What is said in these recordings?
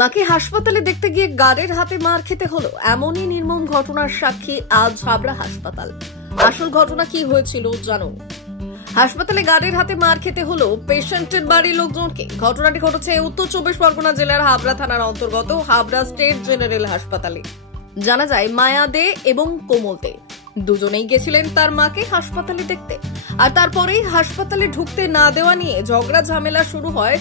মাকে হাসপাতালে দেখতে গিয়ে গার্ডের হাতে মার খেতে হলো, এমনই নির্মম ঘটনার সাক্ষী আজ হাবড়া হাসপাতাল। আসল ঘটনা কি হয়েছিল জানুন। হাসপাতালে গার্ডের হাতে মার খেতে হলো পেশেন্টের বাড়ির লোকজনকে। ঘটনাটি ঘটেছে উত্তর 24 পরগনা জেলার হাবড়া থানার অন্তর্গত হাবড়া স্টেট জেনারেল হাসপাতালে। জানা যায় মায়া দে এবং কোমল দে দুজনেই গেছিলেন তার মাকে হাসপাতালে দেখতে, আর তারপরেই হাসপাতালে ঢুকতে না দেওয়া নিয়ে ঝগড়া ঝামেলা শুরু হয়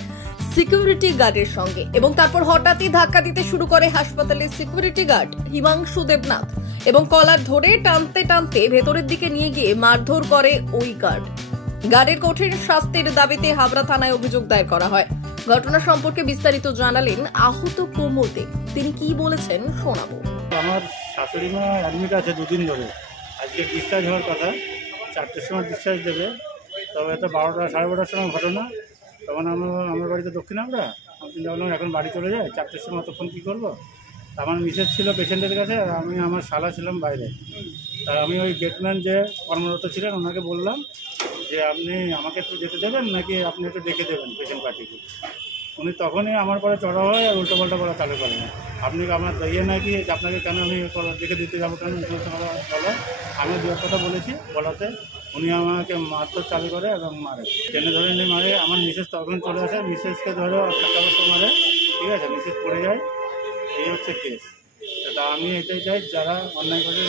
সিকিউরিটি গার্ডের সঙ্গে, এবং তারপর হঠাৎই ধাক্কা দিতে শুরু করে হাসপাতালের সিকিউরিটি গার্ড হিমাংশু দেবনাথ এবং কলার ধরে টানতে টানতে ভেতরের দিকে নিয়ে গিয়ে মারধর করে ওই গার্ড। গার্ডের কঠিন শাস্তির দাবিতে হাবড়া থানায় অভিযোগ দায়ের করা হয়। ঘটনা সম্পর্কে বিস্তারিত জানালেন আহত কোমল দে। তিনি কি বলেছেন শোনাবো। আমার শাশুড়ি মা অ্যাডমিট আছে দুদিন ধরে। আজকে ডিসচার্জ হওয়ার কথা, 4টের সময় ডিসচার্জ দেবে। তবে এটা 12টা সাড়ে 12টার সময় ঘটনা। তখন আমার বাড়িতে দক্ষিণ আমরা চিন্তা করলাম এখন বাড়ি চলে যায়, 4টের সময় তখন কী করবো। আমার মিসেস ছিল পেশেন্টের কাছে, আর আমি আমার শালা ছিলাম বাইরে। তাই আমি ওই গেটম্যান যে কর্মরত ছিলেন ওনাকে বললাম যে আপনি আমাকে একটু যেতে দেবেন নাকি আপনি একটু ডেকে দেবেন পেশেন্ট পার্টিকে। উনি তখনই আমার পরে চড়া হয় আর উল্টোপাল্টা করা চালু করেন। আপনি আমার ইয়ে নাকি আপনাকে কেন আমি ডেকে দিতে যাবো কেন বলো। আমি দু কথা বলেছি, বলাতে উনি আমাকে মারধর চালু করে এবং মারে, টেনে ধরে নিয়ে মারে। আমার মিসেস তখন চলে আসে, মিসেসকে ধরে একটা বছর মারে, ঠিক আছে, মিসেস পড়ে যায়। এই হচ্ছে কেস। এটা আমি এটাই চাই, যারা অন্যায় করে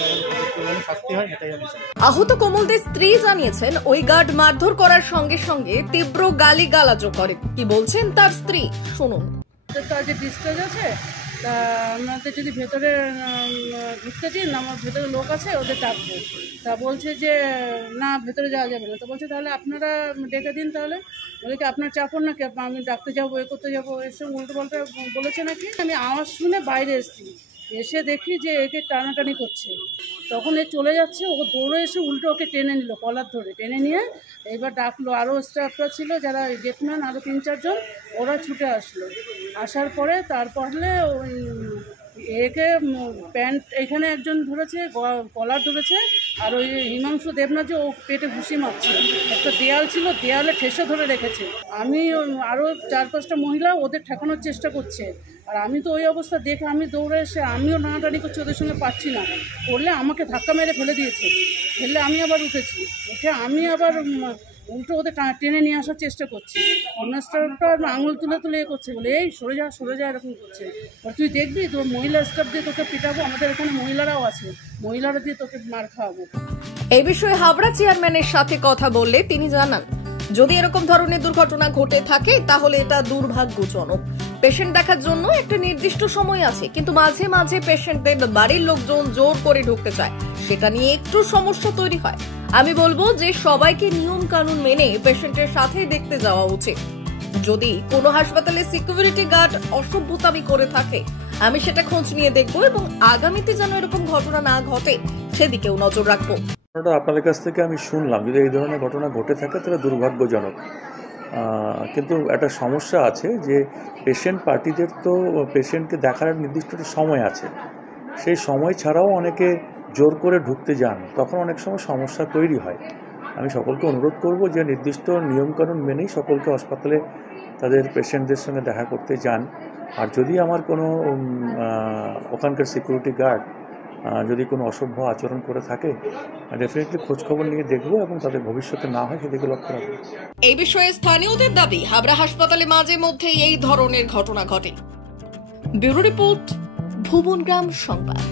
শাস্তি হয় এটাই আমি চাই। আহত কোমলদের স্ত্রী জানিয়েছেন ওই গার্ড মারধর করার সঙ্গে সঙ্গে তীব্র গালিগালাজও করে। কি বলছেন তার স্ত্রী শুনুন। যে ডিসচার্জ আছে তা আমাদের যদি ভেতরে ঢুকতে দিন, আমার ভেতরে লোক আছে ওদের ডাকবো। তা বলছে যে না ভেতরে যাওয়া যাবে না। তো বলছে তাহলে আপনারা ডেকে দিন। তাহলে বলে কি আপনার চাপন নাকি আমি ডাকতে যাবো এ করতে যাবো, এসব উল্টো পাল্টা বলেছে নাকি। আমি আওয়াজ শুনে বাইরে এসেছি, এসে দেখি যে একে টানাটানি করছে। তখন এ চলে যাচ্ছে, ও দৌড়ে এসে উল্টো ওকে টেনে নিল, কলার ধরে টেনে নিয়ে এবার ডাকলো। আরও স্টাফরা ছিল যারা গেটম্যান, আরও 3-4 জন, ওরা ছুটে আসলো। আসার পরে তারপরে ওই একে প্যান্ট এখানে একজন ধরেছে, কলার ধরেছে, আর ওই হিমাংশু দেবনাথ যে ও পেটে ঘুষি মারছে। একটা দেয়াল ছিল, দেয়ালে ঠেসে ধরে রেখেছে। আমি আরও 4-5টা মহিলা ওদের ঠেকানোর চেষ্টা করছে, আর আমি তো ওই অবস্থা দেখে আমি দৌড়ে এসে আমিও টানাটানি করছি, ওদের সঙ্গে পারছি না। করলে আমাকে ধাক্কা মেরে ফেলে দিয়েছে, ফেললে আমি আবার উঠেছি, উঠে আমি আবার উল্টো ওদের টেনে নিয়ে আসার চেষ্টা করছি। অনার্সটা আঙুল তুলে তুলে করছে, বলে এই সরে যা এরকম করছে। আর তুই দেখবি তোর মহিলা স্টাফ দিয়ে তোকে পিটাবো, আমাদের এখানে মহিলারাও আছে, মহিলারা দিয়ে তোকে মার খাওয়াবো। এই বিষয়ে হাবড়া চেয়ারম্যানের সাথে কথা বললে তিনি জানান, যদি এরকম ধরনের দুর্ঘটনা ঘটে থাকে তাহলে এটা দুর্ভাগ্যজনক। পেশেন্ট দেখার জন্য একটা নির্দিষ্ট সময় আছে, কিন্তু মাঝে মাঝে পেশেন্টদের বাড়ির লোকজন জোর করে ঢুকতে চায়, সেটা নিয়ে একটু সমস্যা তৈরি হয়। আমি বলবো যে সবাইকে নিয়ম কানুন মেনে পেশেন্টের সাথে দেখতে যাওয়া উচিত। যদি কোনো হাসপাতালে সিকিউরিটি গার্ড অসভ্যতামি করে থাকে আমি সেটা খোঁজ নিয়ে দেখবো, এবং আগামীতে যেন এরকম ঘটনা না ঘটে সেদিকেও নজর রাখবো। আপনাদের কাছ থেকে আমি শুনলাম, যদি এই ধরনের ঘটনা ঘটে থাকে তাহলে দুর্ভাগ্যজনক। কিন্তু একটা সমস্যা আছে যে পেশেন্ট পার্টিদের তো পেশেন্টকে দেখার নির্দিষ্ট সময় আছে, সেই সময় ছাড়াও অনেকে জোর করে ঢুকতে যান, তখন অনেক সময় সমস্যা তৈরি হয়। আমি সকলকে অনুরোধ করব যে নির্দিষ্ট নিয়মকানুন মেনেই সকলকে হাসপাতালে তাদের পেশেন্টদের সঙ্গে দেখা করতে যান। আর যদি আমার কোনো ওখানকার সিকিউরিটি গার্ড যদি কোনো অসভ্য আচরণ করে থাকে ডেফিনেটলি খোঁজখবর নিয়ে দেখবো এবং তাদের ভবিষ্যতে না হয় সেদিকে লক্ষ্য রাখবো। এই বিষয়ে স্থানীয়দের দাবি, হাবড়া হাসপাতালে মাঝে মধ্যে এই ধরনের ঘটনা ঘটে। ব্যুরো রিপোর্ট, ভুবনগ্রাম সংবাদ।